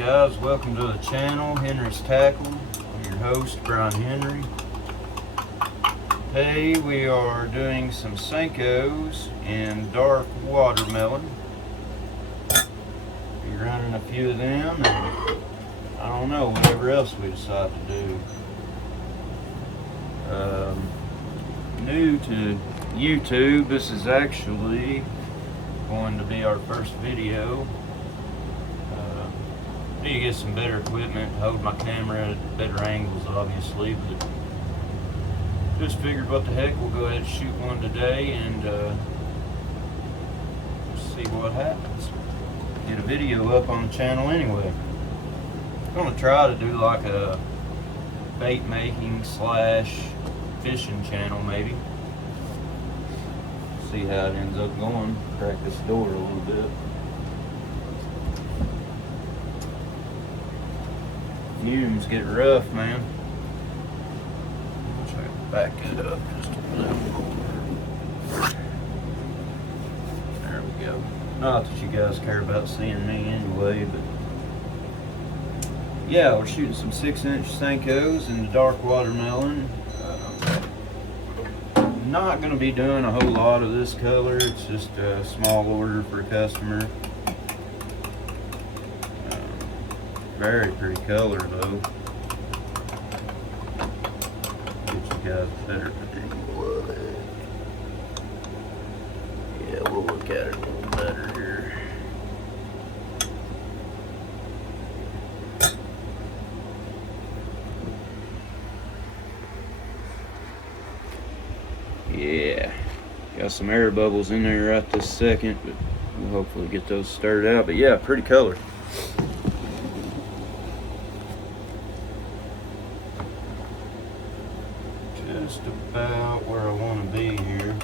guys, welcome to the channel, Henry's Tackle. I'm your host, Brian Henry. Today we are doing some Senkos in dark watermelon. We're running a few of them, and I don't know, whatever else we decide to do. New to YouTube, this is actually going to be our first video. Need to get some better equipment to hold my camera at better angles, obviously, but just figured what the heck, we'll go ahead and shoot one today and see what happens. Get a video up on the channel anyway. I'm gonna try to do like a bait making / fishing channel maybe. See how it ends up going. Crack this door a little bit. Fumes get rough, man. I'll try to back it up just a little more. There we go. Not that you guys care about seeing me anyway, but yeah, we're shooting some 6-inch Senkos in the dark watermelon. Not going to be doing a whole lot of this color. It's just a small order for a customer. Very pretty color though. Get you guys a better angle of it. Yeah, we'll look at it a little better here. Yeah, got some air bubbles in there right this second, but we'll hopefully get those stirred out. But yeah, pretty color. Just about where I want to be here.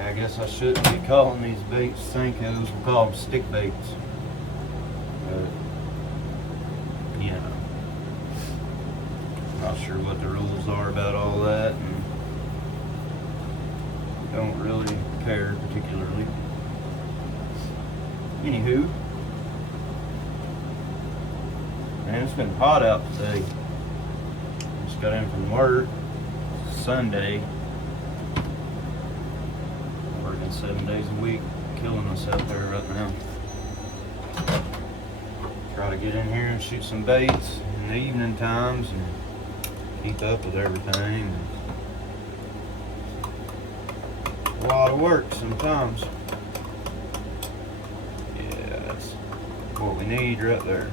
I guess I shouldn't be calling these baits Senkos. We'll call them stick baits. Yeah, not sure what the rules are about all that, and don't really care particularly. Anywho, man, it's been hot out today. Just got in from work Sunday. 7 days a week, killing us out there right now. Try to get in here and shoot some baits in the evening times and keep up with everything. A lot of work sometimes. Yeah, that's what we need right there.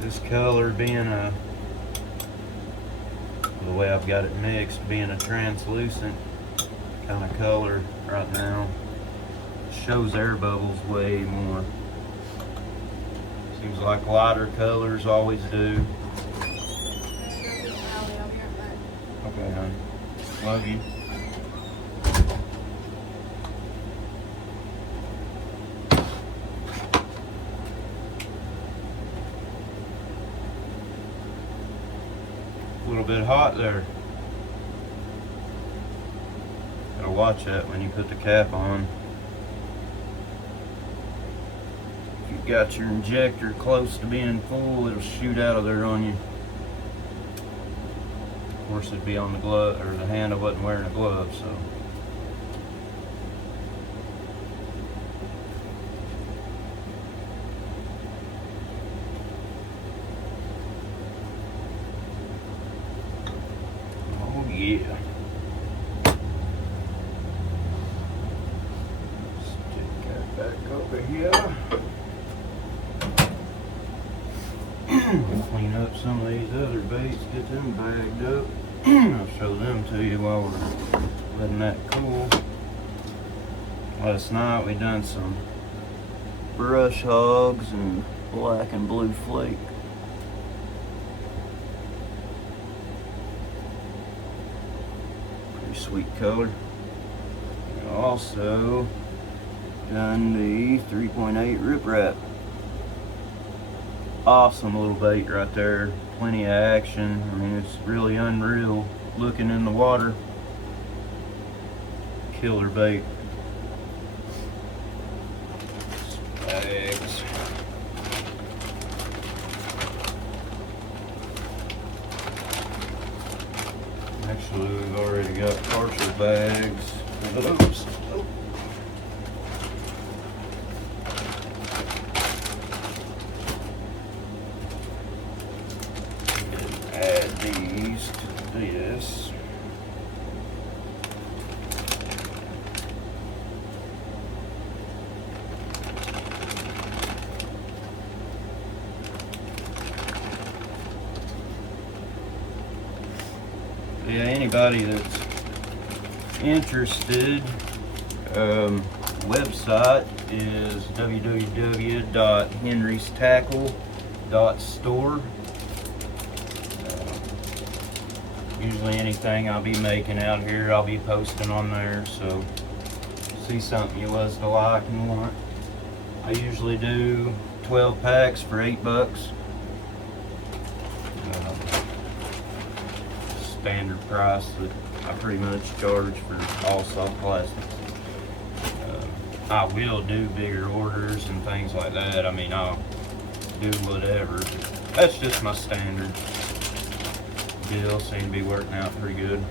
This color being the way I've got it mixed, being a translucent kind of color right now, shows air bubbles way more. Seems like lighter colors always do. Okay, honey. Love you. A little bit hot there. Gotta watch that when you put the cap on. If you've got your injector close to being full, it'll shoot out of there on you. Of course, it'd be on the glove or the hand. I wasn't wearing a glove, so. Yeah. Stick that back over here. Clean up some of these other baits, get them bagged up. I'll show them to you while we're letting that cool. Last night we done some brush hogs and black and blue flake. Pretty sweet color. And also done the 3.8 riprap. Awesome little bait right there. Plenty of action. I mean, it's really unreal looking in the water. Killer bait. Bags. Actually, we've already got partial bags. Oops. Oh. Add these to this. Yeah, anybody that's interested, website is www.henrystackle.store. Usually anything I'll be making out here, I'll be posting on there, so see something you was to like and want. I usually do 12 packs for $8. Standard price that I pretty much charge for all soft plastics. I will do bigger orders and things like that. I mean, I'll do whatever. That's just my standard deal. Seem to be working out pretty good.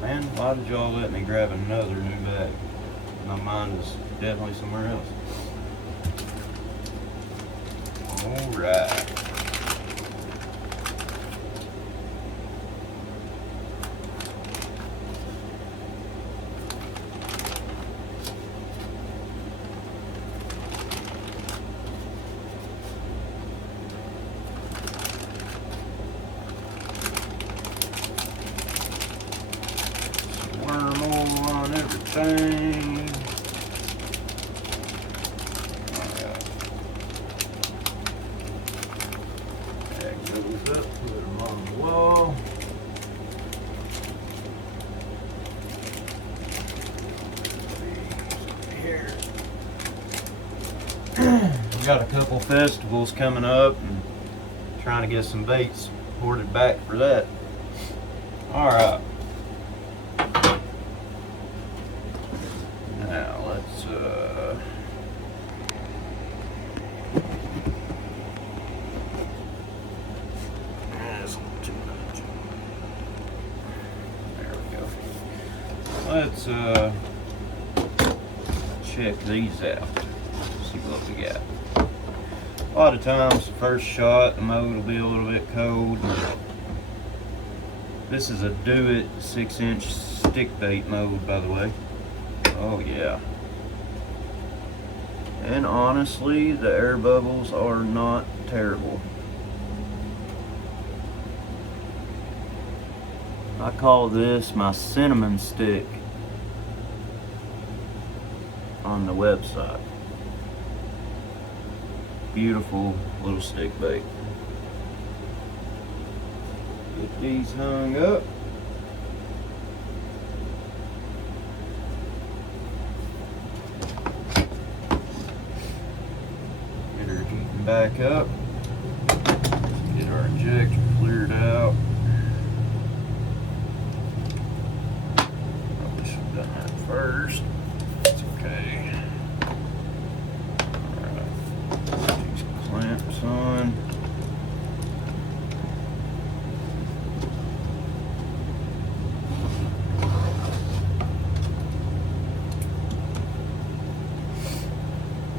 Man, why did y'all let me grab another new bag? My mind is definitely somewhere else. Alright. Worm oil on everything. Up, put them on the wall. Here. We got a couple festivals coming up and trying to get some baits ordered back for that. Alright. Now let's let's check these out. See what we got. A lot of times the first shot the mode will be a little bit cold. This is a Do It 6-inch stick bait mode, by the way. Oh yeah. And honestly, the air bubbles are not terrible. I call this my cinnamon stick on the website. Beautiful little stick bait. Get these hung up. Get her heating back up. Get our injector cleared out. Done that first. It's okay. Alright. These clamps on.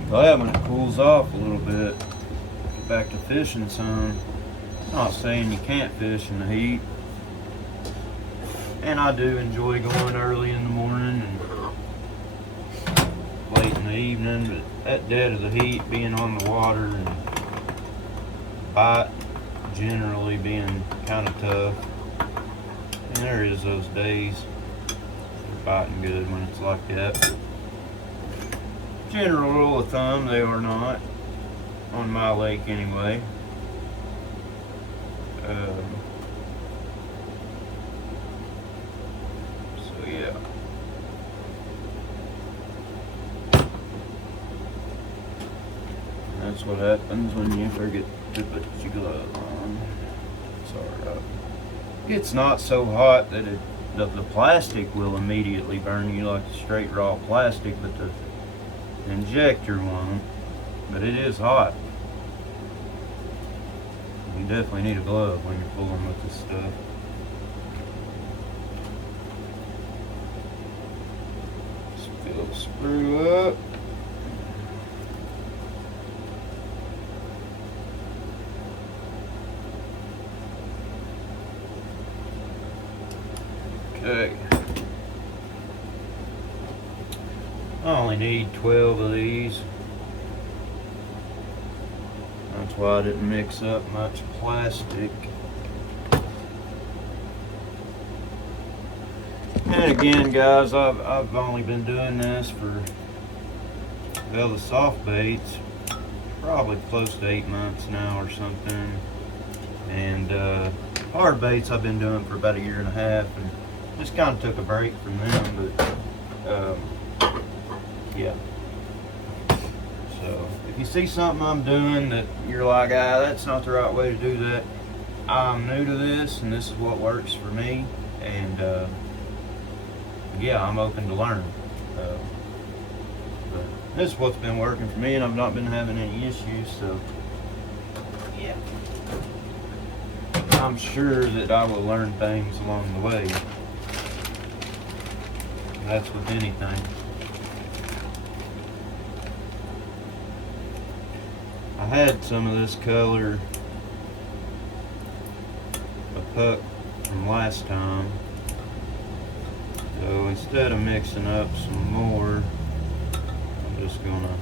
Glad when it cools off a little bit, get back to fishing some. Not saying you can't fish in the heat. And I do enjoy going early in the morning and late in the evening, but at dead of the heat, being on the water and bite generally being kind of tough. And there is those days they're biting good when it's like that. General rule of thumb, they are not, on my lake anyway. That's what happens when you forget to put your glove on. It's alright. It's not so hot that the plastic will immediately burn you like straight raw plastic, but the injector won't. But it is hot. You definitely need a glove when you're fooling with this stuff. Fill the screw up. Okay. I only need 12 of these. That's why I didn't mix up much plastic. And again, guys, I've only been doing this for, well, the soft baits probably close to 8 months now or something. And hard baits I've been doing for about 1.5 years, and just kind of took a break from them. But yeah. So if you see something I'm doing that you're like, that's not the right way to do that, I'm new to this and this is what works for me, and yeah, I'm open to learn. But this is what's been working for me, and I've not been having any issues, so yeah. I'm sure that I will learn things along the way. That's with anything. I had some of this color, a puck from last time. So instead of mixing up some more, I'm just gonna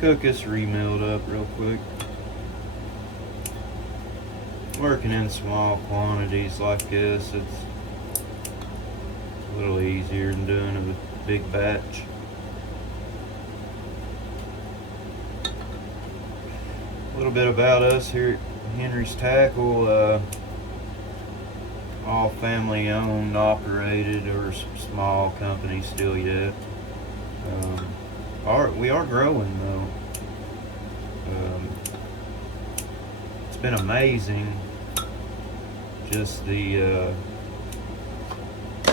cook this remilled up real quick. Working in small quantities like this, it's a little easier than doing a big batch. A little bit about us here at Henry's Tackle. All family owned, operated, or small company still yet. We are growing though. It's been amazing just the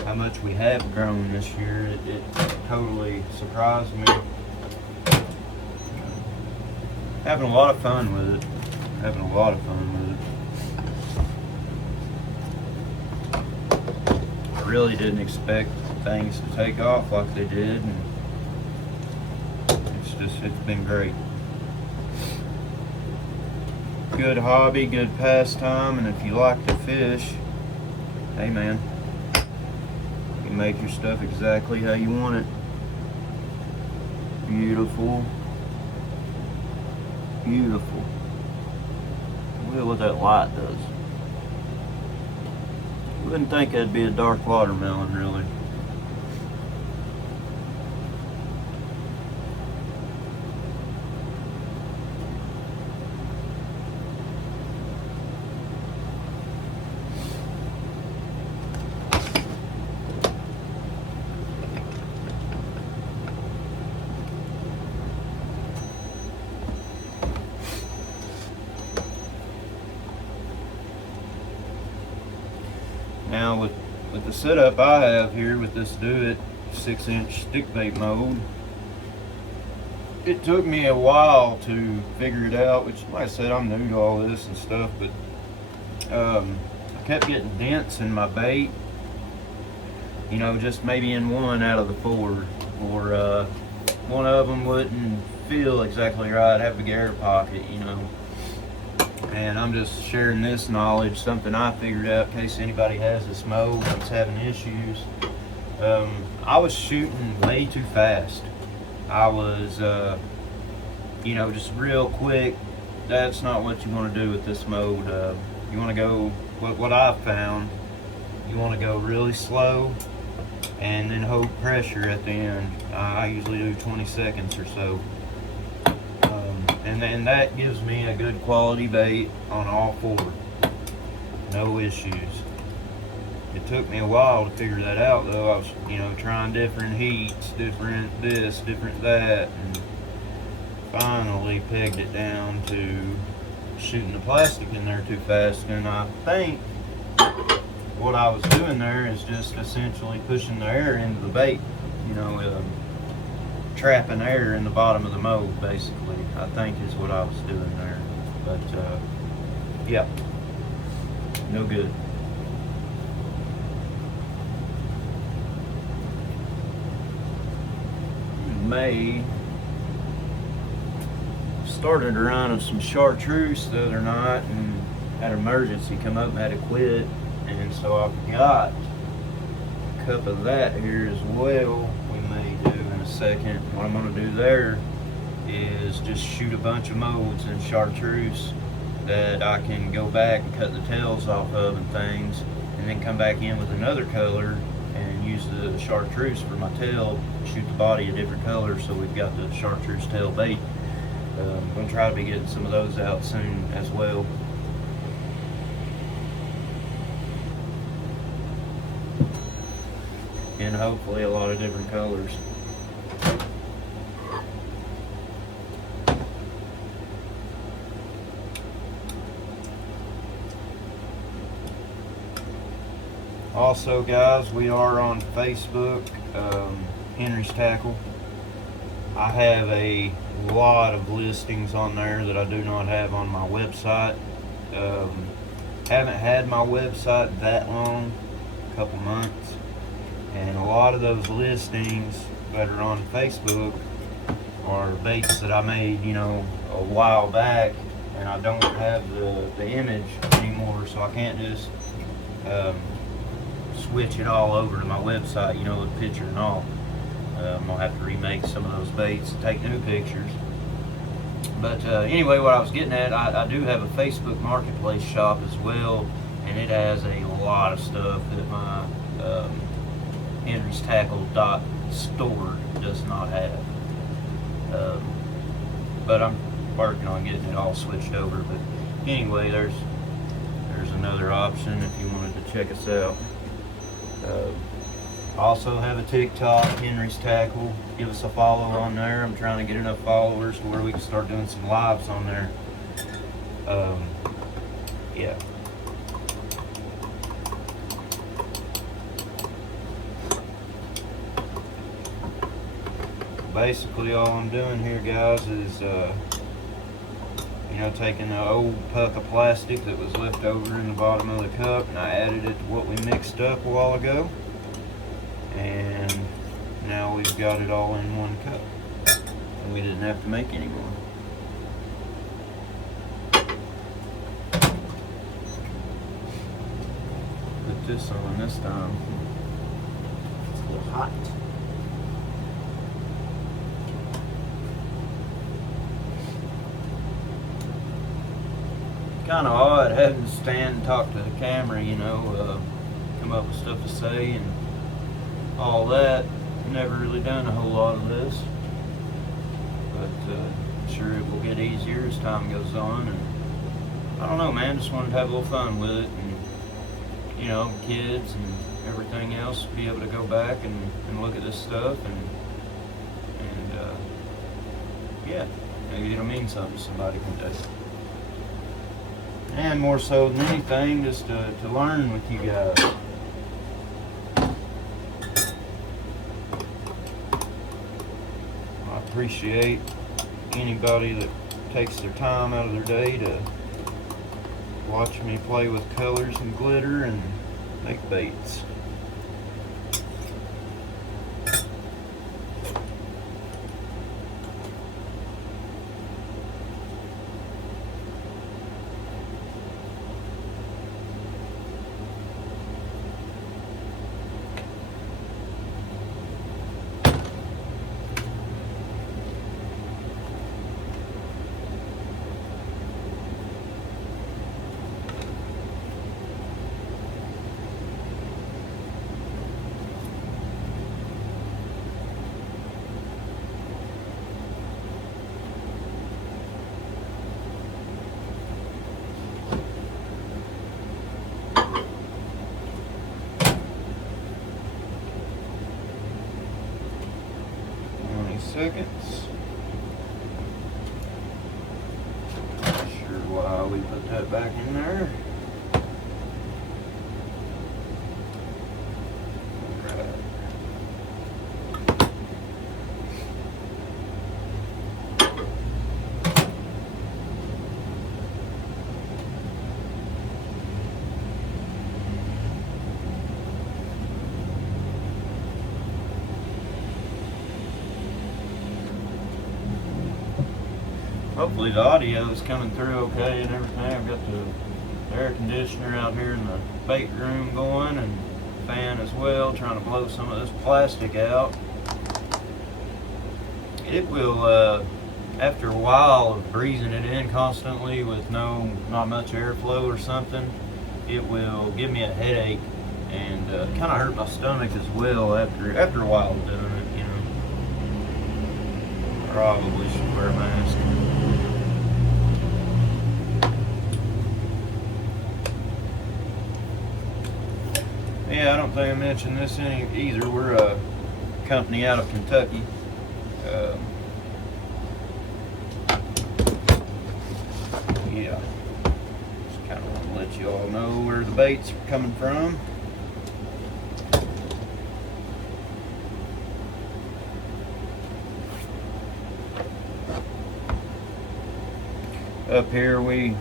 how much we have grown this year. It totally surprised me. Having a lot of fun with it. Having a lot of fun with it. I really didn't expect things to take off like they did, and it's been great. Good hobby, good pastime, and if you like to fish, hey man, you can make your stuff exactly how you want it. Beautiful. Beautiful. Look at what that light does. Wouldn't think that'd be a dark watermelon, really. Now with the setup I have here with this Do It 6-inch stick bait mold, it took me a while to figure it out, which like I said, I'm new to all this and stuff, but I kept getting dents in my bait, you know, just maybe in one out of the 4, or one of them wouldn't feel exactly right, have a air pocket, you know. And I'm just sharing this knowledge, something I figured out in case anybody has this mold that's having issues. I was shooting way too fast. I was, you know, just real quick. That's not what you want to do with this mold. You want to go, what I've found, you want to go really slow and then hold pressure at the end. I usually do 20 seconds or so. And then that gives me a good quality bait on all 4. No issues. It took me a while to figure that out though. I was, you know, trying different heats, different this, different that. And finally pegged it down to shooting the plastic in there too fast, and I think what I was doing there is just essentially pushing the air into the bait, you know, trapping air in the bottom of the mold, basically, I think is what I was doing there. But yeah, no good. May started running some chartreuse the other night and had an emergency come up and had to quit, and so I've got a cup of that here as well. We may do in a second. What I'm going to do there is just shoot a bunch of molds in chartreuse that I can go back and cut the tails off of and things, and then come back in with another color and use the chartreuse for my tail, shoot the body a different color, so we've got the chartreuse tail bait. I'm going to try to be getting some of those out soon as well. And hopefully a lot of different colors. Also, guys, we are on Facebook, Henry's Tackle. I have a lot of listings on there that I do not have on my website. Haven't had my website that long, a couple months, and a lot of those listings that are on Facebook are baits that I made, you know, a while back, and I don't have the image anymore, so I can't just switch it all over to my website, you know, with picture and all. I'll have to remake some of those baits and take new pictures. But anyway, what I was getting at, I do have a Facebook Marketplace shop as well, and it has a lot of stuff that my Henry's Tackle .store does not have. But I'm working on getting it all switched over. But anyway, there's another option if you wanted to check us out. Also have a TikTok, Henry's Tackle. Give us a follow on there. I'm trying to get enough followers to where we can start doing some lives on there. Yeah. Basically all I'm doing here, guys, is you know, taking the old puck of plastic that was left over in the bottom of the cup, and I added it to what we mixed up a while ago. And now we've got it all in one cup, and we didn't have to make any more. Put this on this time. It's a little hot. Kind of odd having to stand and talk to the camera, you know, come up with stuff to say and all that. Never really done a whole lot of this, but I'm sure it will get easier as time goes on. And I don't know, man, just wanted to have a little fun with it, and you know, kids and everything else, be able to go back and look at this stuff, and yeah, maybe it'll mean something to somebody one day. And more so than anything, just to learn with you guys. I appreciate anybody that takes their time out of their day to watch me play with colors and glitter and make baits. Seconds. while we put that back in there. Hopefully the audio is coming through okay and everything. I've got the air conditioner out here in the bait room going, and fan as well, trying to blow some of this plastic out. It will, after a while of breezing it in constantly with not much airflow or something, it will give me a headache and kind of hurt my stomach as well after a while of doing it, you know. Probably should wear a mask. Yeah, I don't think I mentioned this either. We're a company out of Kentucky. Yeah, just kind of want to let you all know where the bait's coming from. Up here we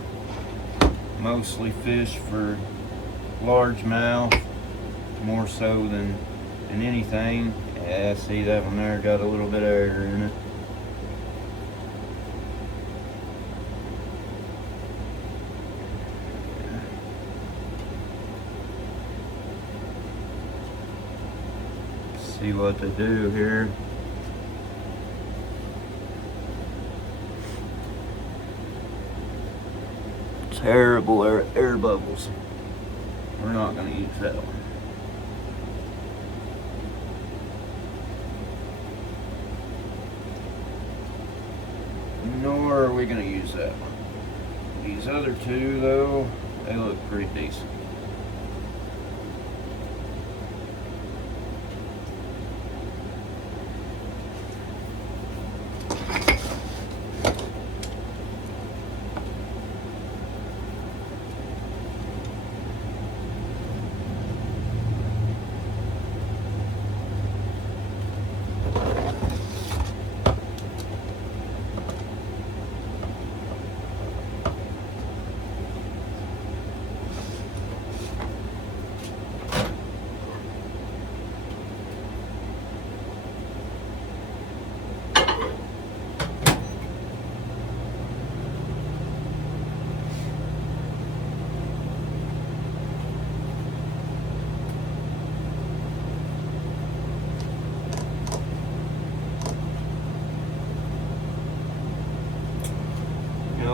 mostly fish for largemouth, more so than anything. Yeah, see that one there got a little bit of air in it. See what they do here. Terrible air bubbles. We're not going to use that one. Nor are we going to use that one. These other two, though, they look pretty decent.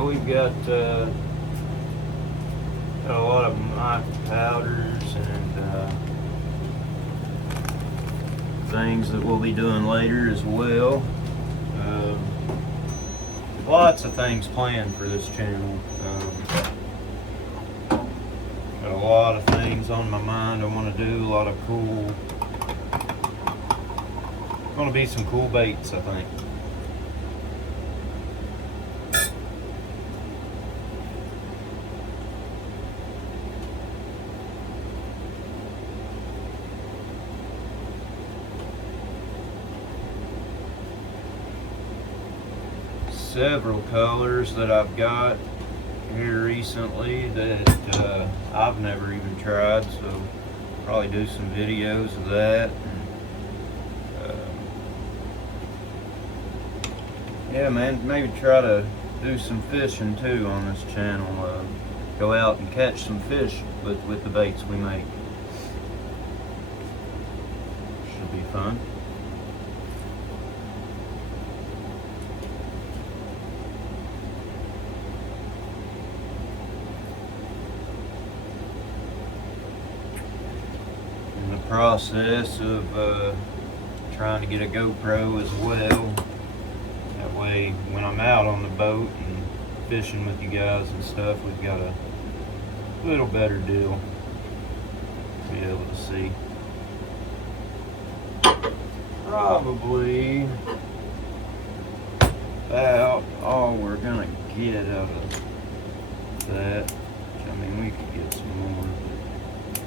We've got a lot of mica powders and things that we'll be doing later as well. Lots of things planned for this channel. Got a lot of things on my mind I want to do. A lot of cool. Going to be some cool baits, I think. Several colors that I've got here recently that I've never even tried, so probably do some videos of that. Yeah, man, maybe try to do some fishing too on this channel. Go out and catch some fish with the baits we make. Should be fun. Process of trying to get a GoPro as well. That way when I'm out on the boat and fishing with you guys and stuff, we've got a little better deal to be able to see. Probably about all we're gonna get out of that. I mean, we could get some more, but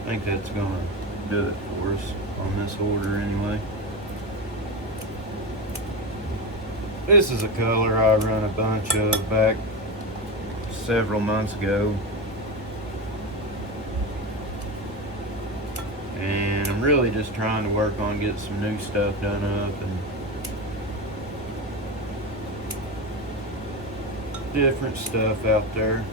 I think that's gonna do it for us on this order anyway. This is a color I run a bunch of back several months ago. And I'm really just trying to work on getting some new stuff done up and different stuff out there.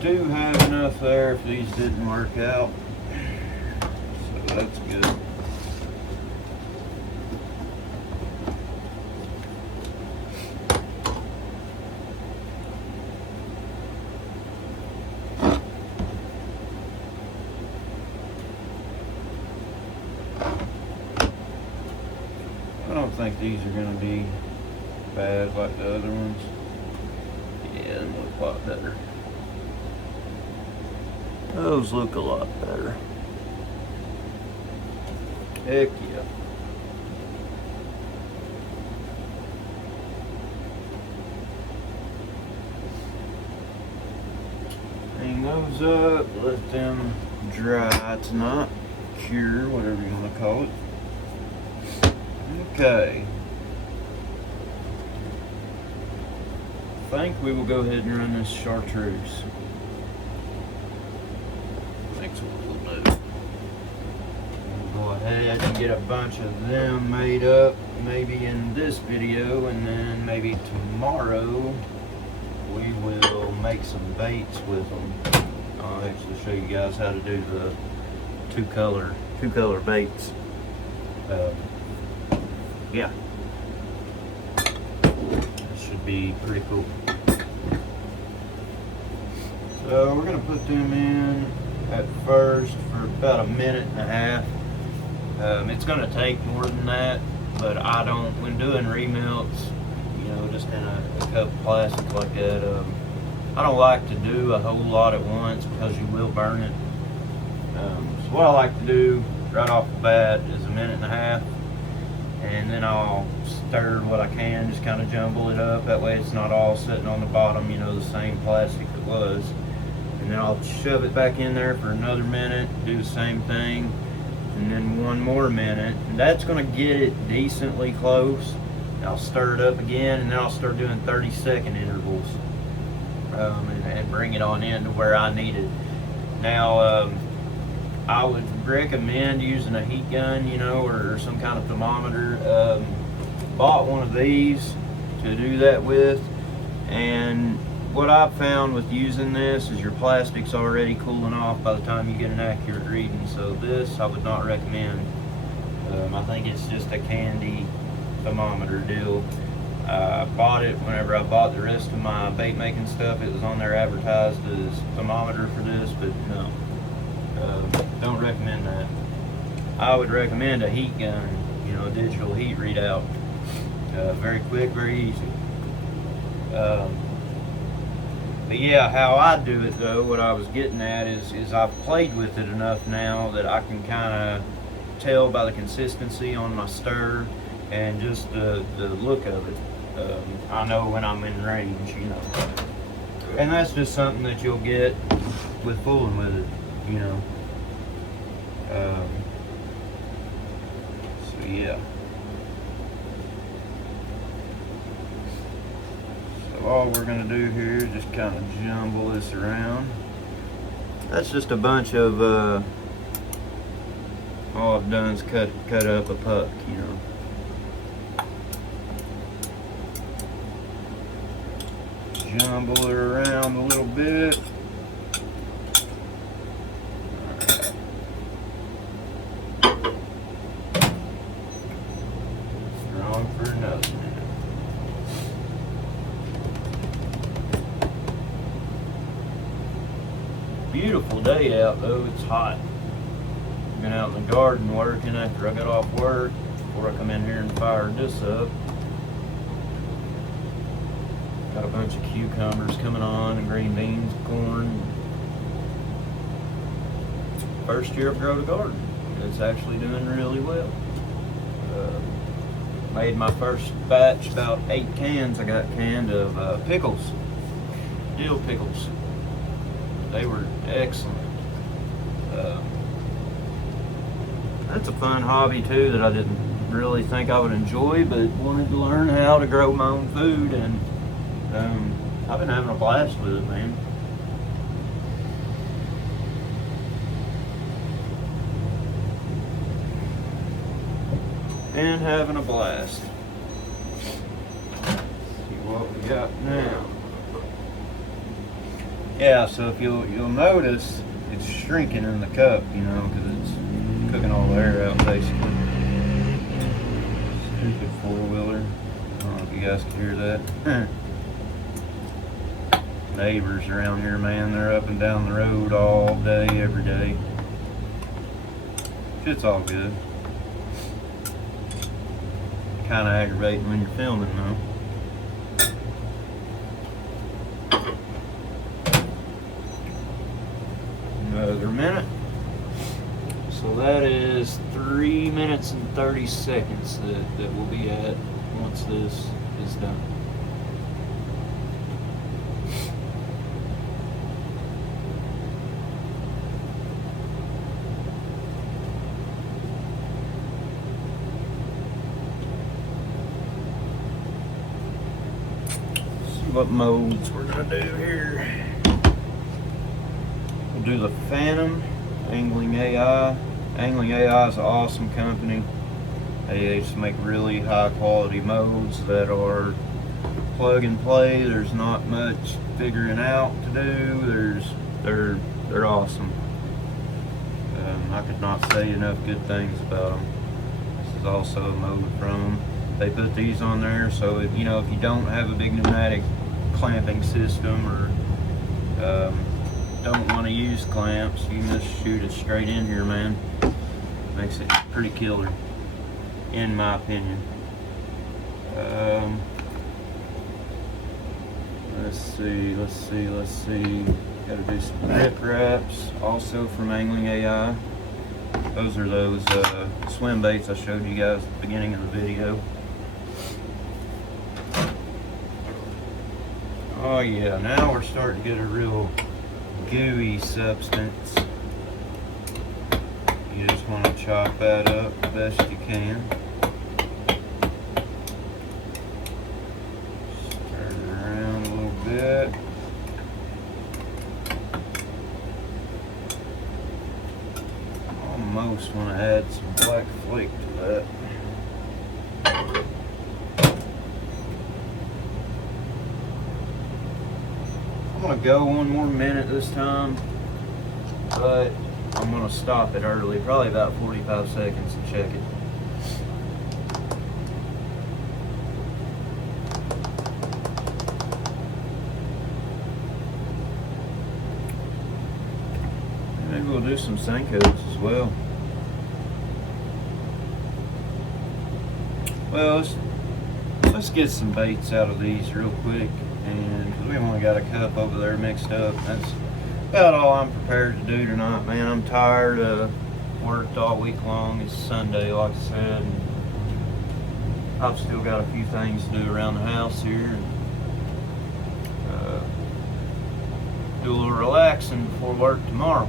Do have enough there if these didn't work out, so that's good. I don't think these are going to be bad like the other ones. Yeah, they look a lot better. Those look a lot better. Heck yeah. Hang those up, let them dry tonight. Cure, whatever you want to call it. Okay. I think we will go ahead and run this chartreuse. We'll go ahead and get a bunch of them made up, maybe in this video, and then maybe tomorrow we will make some baits with them. I'll actually show you guys how to do the two color baits. Yeah, this should be pretty cool. So we're gonna put them in at first for about a minute and a half. It's gonna take more than that, but I don't, when doing remelts, you know, just in a cup of plastic like that, I don't like to do a whole lot at once because you will burn it. So what I like to do right off the bat is a minute and a half, and then I'll stir what I can, just kind of jumble it up. That way it's not all sitting on the bottom, you know, the same plastic it was. And then I'll shove it back in there for another minute, do the same thing, and then one more minute. And that's gonna get it decently close. I'll stir it up again, and then I'll start doing 30-second intervals, and bring it on in to where I need it. Now, I would recommend using a heat gun, you know, or some kind of thermometer. Bought one of these to do that with, and what I've found with using this is your plastic's already cooling off by the time you get an accurate reading. So this I would not recommend. I think it's just a candy thermometer deal. I bought it whenever I bought the rest of my bait making stuff. It was on there advertised as thermometer for this, but no, don't recommend that. I would recommend a heat gun, you know, a digital heat readout. Very quick, very easy. But yeah, how I do it though, what I was getting at is I've played with it enough now that I can kind of tell by the consistency on my stir and just the look of it. I know when I'm in range, you know. And that's just something that you'll get with fooling with it, you know. So yeah. All we're gonna do here is just kind of jumble this around. That's just a bunch of, all I've done is cut up a puck, you know. Jumble it around a little bit. Strong for another minute. Beautiful day out though, it's hot. been out in the garden working after I got off work before I come in here and fired this up. Got a bunch of cucumbers coming on and green beans, corn. First year I've grown a garden. It's actually doing really well. Made my first batch, about 8 cans I got canned of pickles, dill pickles. They were excellent. That's a fun hobby too that I didn't really think I would enjoy, but wanted to learn how to grow my own food, and I've been having a blast with it, man. And having a blast. See what we got now. Yeah, so if you'll notice, it's shrinking in the cup, you know, because it's cooking all the air out, basically. Stupid four-wheeler. I don't know if you guys can hear that. Neighbors around here, man, they're up and down the road all day, every day. It's all good. Kind of aggravating when you're filming, though. Another minute. So that is 3 minutes and 30 seconds that we'll be at once this is done. What modes we're gonna do here. We'll do the Phantom Angling AI. Angling AI is an awesome company. They just make really high quality modes that are plug and play. There's not much figuring out to do. They're awesome. I could not say enough good things about them. This is also a mode from them. They put these on there so if you don't have a big pneumatic clamping system or don't want to use clamps, you can just shoot it straight in here, man. Makes it pretty killer, in my opinion. Let's see. Got to do some neck wraps, also from Angling AI. Those are those swim baits I showed you guys at the beginning of the video. Oh yeah, now we're starting to get a real gooey substance. You just want to chop that up the best you can. Stir it around a little bit. Almost want to add some black flake to that. I'm gonna go one more minute this time, but I'm gonna stop it early, probably about 45 seconds, and check it. Maybe we'll do some Senkos as well. Well, let's get some baits out of these real quick, and we only got a cup over there mixed up. That's about all I'm prepared to do tonight, man. I'm tired. Worked all week long. It's Sunday, like I said. And I've still got a few things to do around the house here. And, do a little relaxing before work tomorrow.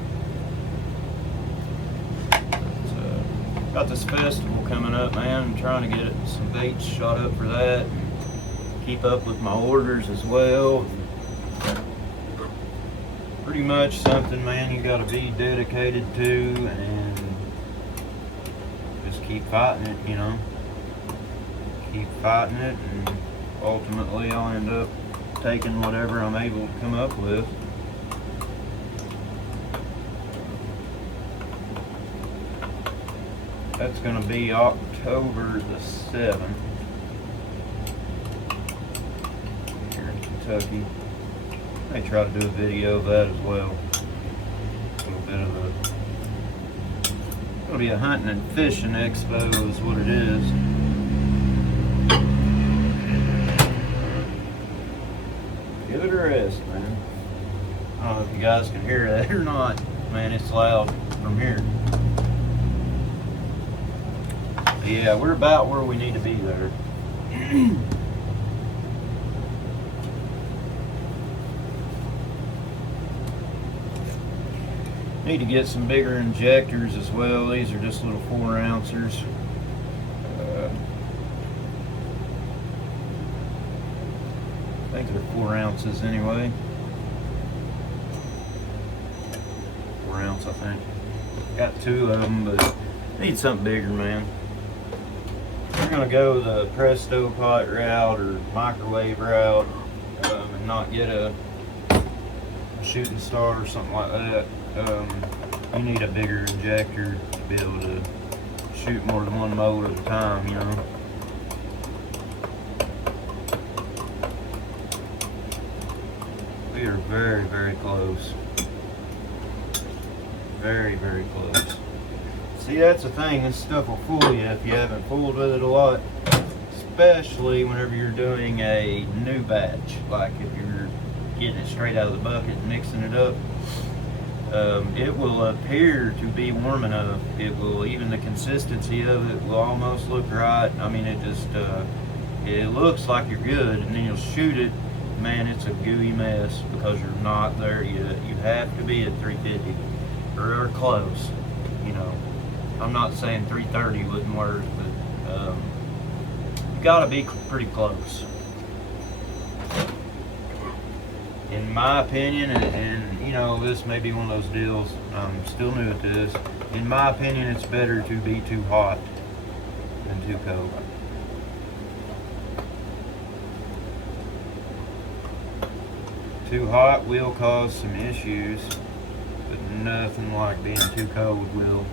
Got this festival coming up, man. I'm trying to get some baits shot up for that. And keep up with my orders as well. Pretty much something, man, you got to be dedicated to and just keep fighting it, you know. Keep fighting it, and ultimately I'll end up taking whatever I'm able to come up with. That's going to be October the 7th here in Kentucky. I may try to do a video of that as well. A gonna be a hunting and fishing expo is what it is. Give it a rest, man. I don't know if you guys can hear that or not. Man, it's loud from here. But yeah, we're about where we need to be there. Need to get some bigger injectors as well. These are just little 4-ouncers. I think they're 4 ounces anyway. 4 ounce, I think. Got 2 of them, but need something bigger, man. We're gonna go the Presto pot route or microwave route, and not get a shooting star or something like that. You need a bigger injector to be able to shoot more than one mold at a time, you know. We are very, very close. Very, very close. See, that's the thing, this stuff will fool you if you haven't fooled with it a lot, especially whenever you're doing a new batch, like if you're getting it straight out of the bucket and mixing it up. It will appear to be warm enough. It will, even the consistency of it will almost look right. I mean, it just, it looks like you're good, and then you'll shoot it, man, it's a gooey mess because you're not there yet. You have to be at 350 or close, you know. I'm not saying 330 wouldn't work, but you gotta be pretty close. In my opinion, and you know, this may be one of those deals, I'm still new at this. In my opinion, it's better to be too hot than too cold. Too hot will cause some issues, but nothing like being too cold will.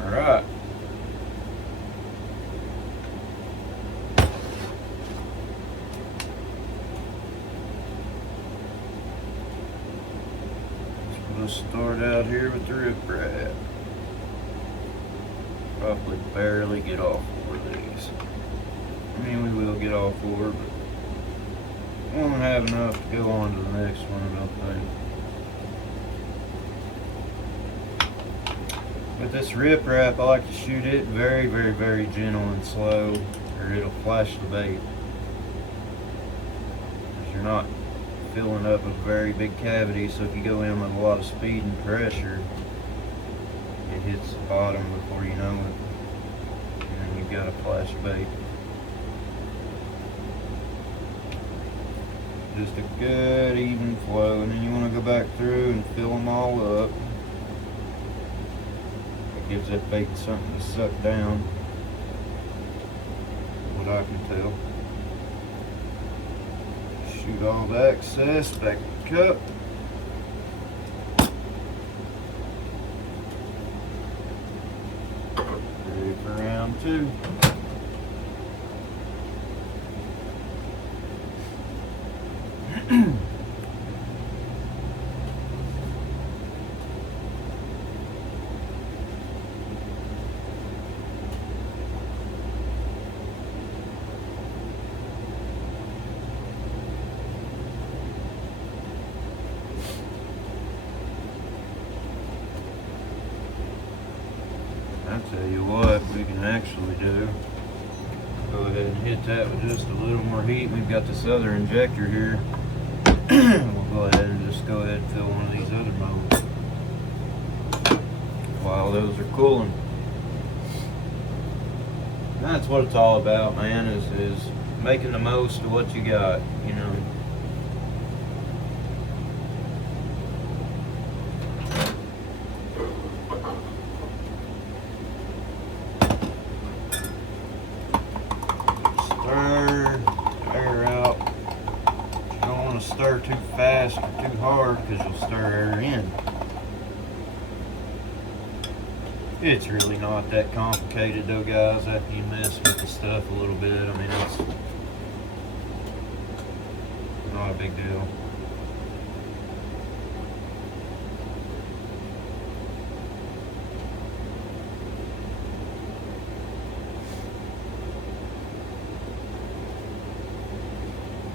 Alright. Let's start out here with the riprap. Probably barely get all 4 of these. I mean, we will get all 4, but we won't have enough to go on to the next one, I don't think. With this riprap, I like to shoot it very, very, very gentle and slow, or it'll flash the bait. Because you're not filling up a very big cavity, so if you go in with a lot of speed and pressure, it hits the bottom before you know it, and then you've got a flash bait. Just a good even flow, and then you want to go back through and fill them all up. It gives that bait something to suck down, what I can tell. Shoot all the excess back in the cup. Ready for round 2. I'll tell you what we can actually do. Go ahead and hit that with just a little more heat. We've got this other injector here. We'll go ahead and just go ahead and fill one of these other molds while those are cooling. And that's what it's all about, man, is making the most of what you got, you know. Stir too fast or too hard because you'll stir air in. It's really not that complicated though, guys, after you mess with the stuff a little bit. I mean, it's not a big deal.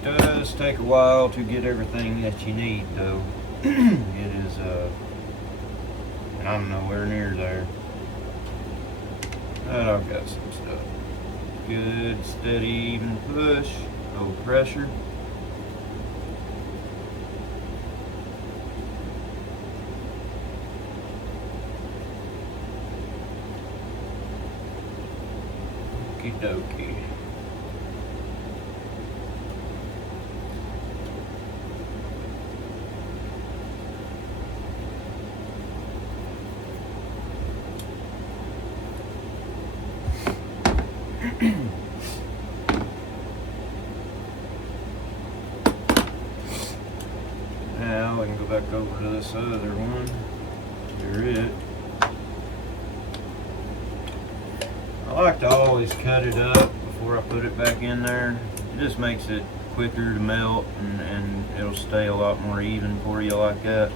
It does take a while to get everything that you need though. It is, and I'm nowhere near there. But I've got some stuff. Good, steady, even push. No pressure. Okie dokie. Now we can go back over to this other one. Here it. I like to always cut it up before I put it back in there. It just makes it quicker to melt and it'll stay a lot more even for you like that.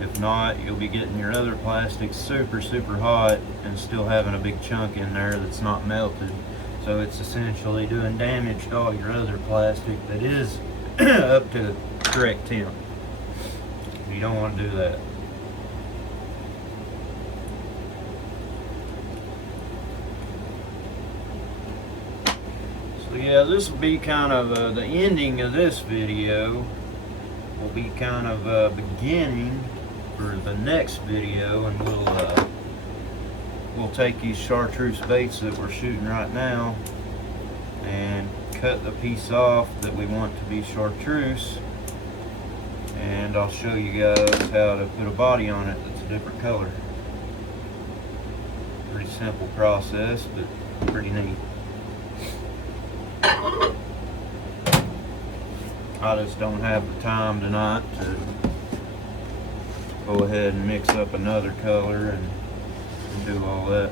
If not, you'll be getting your other plastic super hot and still having a big chunk in there that's not melted. So it's essentially doing damage to all your other plastic that is up to correct temp. You don't want to do that. So yeah, this will be kind of the ending of this video. Will be kind of a beginning for the next video, and we'll take these chartreuse baits that we're shooting right now and cut the piece off that we want to be chartreuse, and I'll show you guys how to put a body on it that's a different color. Pretty simple process, but pretty neat. I just don't have the time tonight to go ahead and mix up another color and do all that.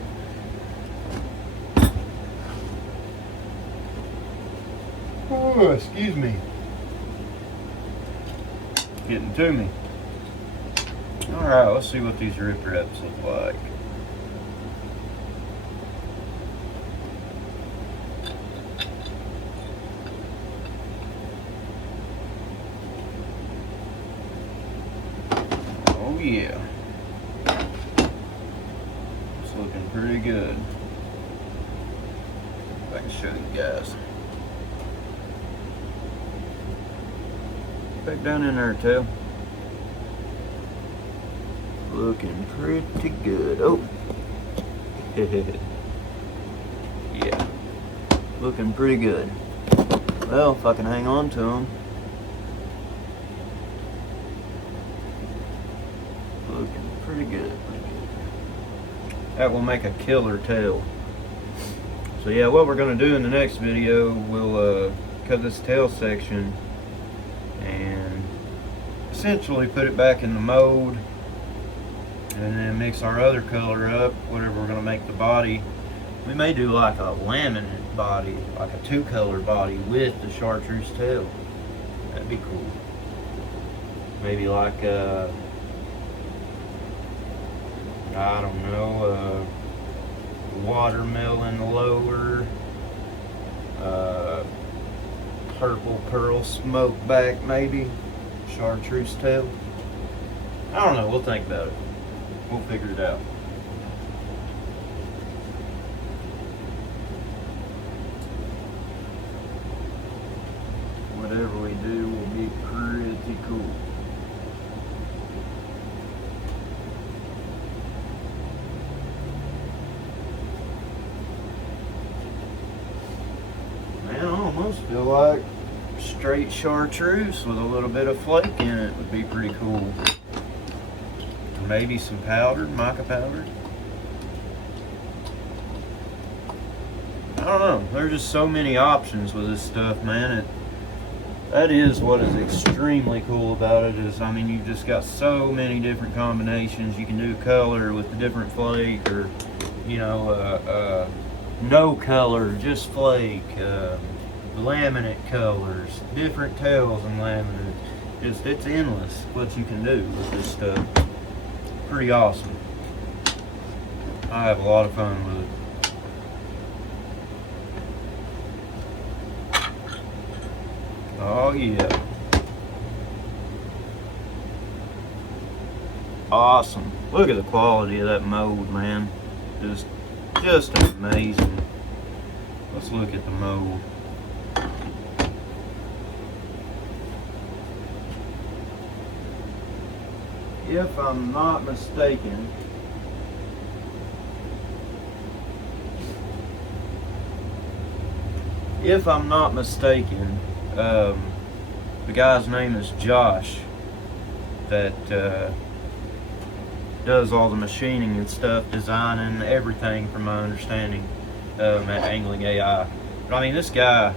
Oh, excuse me. Getting to me. Alright, let's see what these rip wraps look like. Oh yeah. It's looking pretty good. If I can show you guys. Back down in there, tail. Looking pretty good. Oh. Yeah. Looking pretty good. Well, if I can hang on to them. Looking pretty good. That will make a killer tail. So yeah, what we're going to do in the next video, we'll cut this tail section and essentially put it back in the mold, and then mix our other color up, whatever we're going to make the body. We may do like a laminate body, like a two-color body with the chartreuse tail. That'd be cool. Maybe like I don't know, watermelon lower, purple pearl smoke back, maybe chartreuse tail. I don't know, we'll think about it. We'll figure it out. Whatever we do will be pretty cool. Man, I almost feel like straight chartreuse with a little bit of flake in it would be pretty cool. Or maybe some powdered, mica powdered. I don't know. There's just so many options with this stuff, man. that is what is extremely cool about it is, I mean, you've just got so many different combinations. You can do color with the different flake, or, you know, no color, just flake, laminate colors, different tails and laminate. Just, it's endless what you can do with this stuff. Pretty awesome. I have a lot of fun with it. Oh yeah. Awesome. Look at the quality of that mold, man. Just amazing. Let's look at the mold. If I'm not mistaken, the guy's name is Josh that does all the machining and stuff, designing everything from my understanding at Angling AI. But I mean, this guy,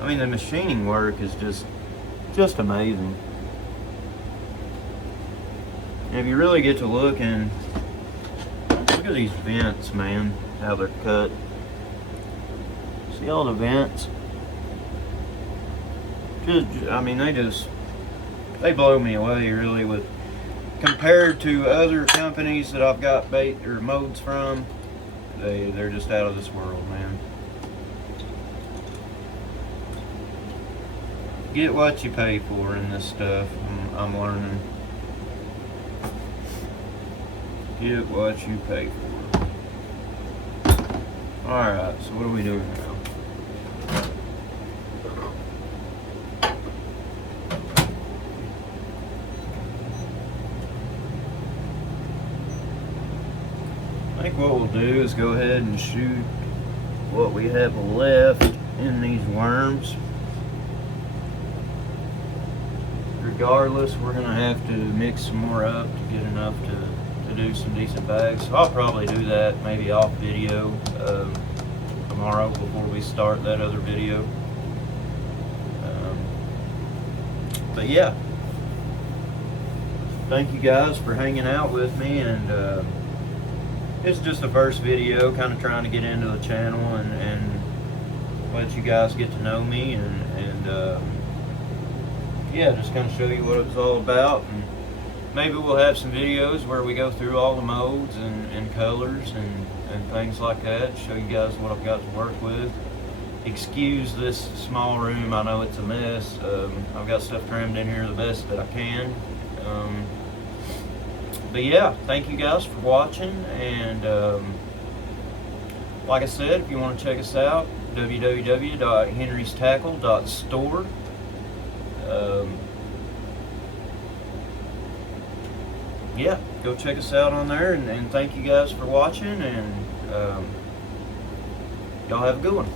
I mean, the machining work is just amazing. And if you really get to look at these vents, man, how they're cut. See all the vents? I mean, they blow me away, really, with compared to other companies that I've got bait or molds from. They're just out of this world, man. Get what you pay for in this stuff. I'm learning. Get what you pay for. Alright, so what are we doing now? I think what we'll do is go ahead and shoot what we have left in these worms. Regardless, we're going to have to mix some more up to get enough to do some decent bags. So I'll probably do that maybe off video tomorrow before we start that other video. But yeah, thank you guys for hanging out with me, and it's just the first video, kind of trying to get into the channel and let you guys get to know me, and yeah, just kind of show you what it's all about. And maybe we'll have some videos where we go through all the molds and colors and things like that, show you guys what I've got to work with. Excuse this small room, I know it's a mess. I've got stuff crammed in here the best that I can. But yeah, thank you guys for watching, and like I said, if you want to check us out, www.henrystackle.store. Yeah, go check us out on there, and thank you guys for watching, and y'all have a good one.